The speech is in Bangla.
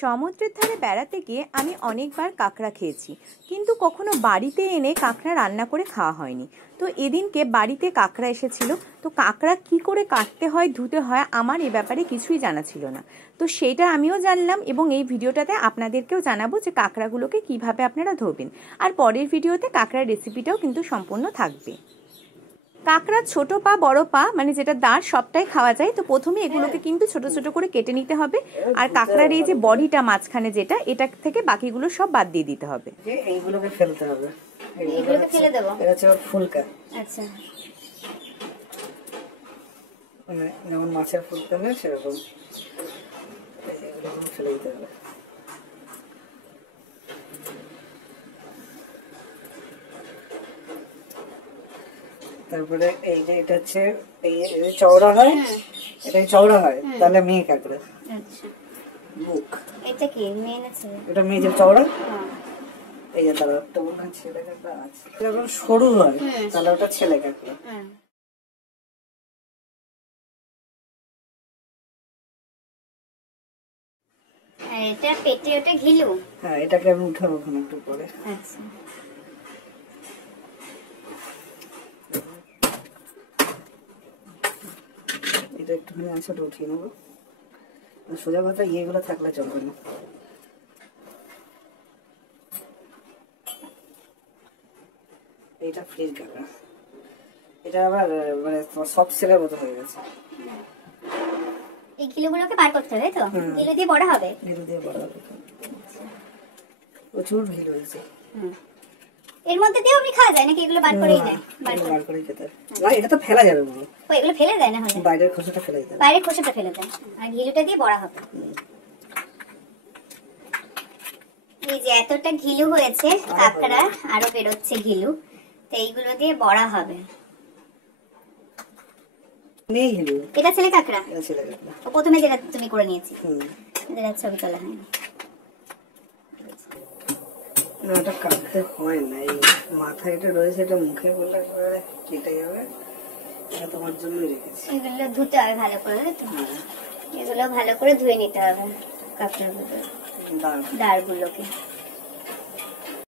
সমুদ্রের ধারে বেড়াতে গিয়ে আমি অনেকবার কাঁকড়া খেয়েছি, কিন্তু কখনো বাড়িতে এনে কাঁকড়া রান্না করে খাওয়া হয়নি। তো এদিনকে বাড়িতে কাঁকড়া এসেছিল, তো কাঁকড়া কি করে কাটতে হয়, ধুতে হয়, আমার এ ব্যাপারে কিছুই জানা ছিল না। তো সেটা আমিও জানলাম এবং এই ভিডিওটাতে আপনাদেরকেও জানাবো যে কাঁকড়াগুলোকে কিভাবে আপনারা ধরবেন। আর পরের ভিডিওতে কাঁকড়ার রেসিপিটাও কিন্তু সম্পূর্ণ থাকবে। কাঁকড়া ছোট পা বড় পা মানে যেটা দাঁড় সবটাই খাওয়া যায়। তো প্রথমে এগুলোকে কিন্তু ছোট ছোট করে কেটে নিতে হবে, আর কাঁকড়ার এই যে বডিটা মাঝখানে যেটা, এটা থেকে বাকিগুলো সব বাদ দিয়ে দিতে হবে। এইগুলোকে ফেলতে হবে, এইগুলোকে ফেলে দেব। এটা হচ্ছে ফুলকা। আচ্ছা, মানে যেমন মাছের ফুলকা হয় সেরকম এগুলো ফেলে দিতে হবে। তারপরে এই যে এটা হচ্ছে এই চওড়া হয়, এটা চওড়া হয়, তাহলে মেয়ে কাঁকড়া। আচ্ছা, মুখ এটা কি মেয়ে না ছেলে? এটা মেয়ে যে চওড়া, এই যে তার একটা বললাম ছেলে কাঁকড়া আছে। যখন সরু হয় তাহলে ওটা ছেলে কাঁকড়া। আর এটা পেটে ওটা ঘিলু। হ্যাঁ, এটাকে আমি উঠাবো এখন একটু পরে। আচ্ছা, এটা একটুখানি আছে, ওটা উঠিয়ে নেবো। সোজা কথা ইয়েগুলো থাকলে চলবে না। এটা ফ্রিজ কাঁকড়া, এটা আবার মানে সব সেলের মতো হয়ে গেছে। এই ঘিলুগুলোকে বার করতে হবে, তো ঘিলু দিয়ে বড় হবে। ঘিলু দিয়ে বড় হবে, প্রচুর ঘিলু হয়েছে। এর মধ্যে দিয়ে আপনি খাওয়া যায় নাকি এগুলো বার করেই নেয়? বার করে খেতে না, এটা তো ফেলা যাবে বলো। ও, এগুলো ফেলে দেয় না? হলে বাইরের খোসাটা ফেলে দিতে হবে। বাইরের খোসাটা ফেলে দেয়, আর ঘিলুটা দিয়ে বড়া হবে। এই যে এতটা ঘিলু হয়েছে কাঁকড়া, আরো বেরোচ্ছে ঘিলু, তো এইগুলো দিয়ে বড়া হবে। নেই ঘিলু, এটা ছেলে কাঁকড়া। এটা ছেলে কাঁকড়া। ও প্রথমে যেটা তুমি করে নিয়েছি, যেটা ছবি তোলা হয়। না, এটা কাটতে হয় না, এই মাথায় এটা রয়েছে, এটা মুখে বললে কেটে যাবে। এটা তোমার জন্যই রেখেছি। এগুলো ধুতে হবে ভালো করে, তো এগুলো ভালো করে ধুয়ে নিতে হবে কাঁকড়ার ভিতরে দাঁড়গুলোকে।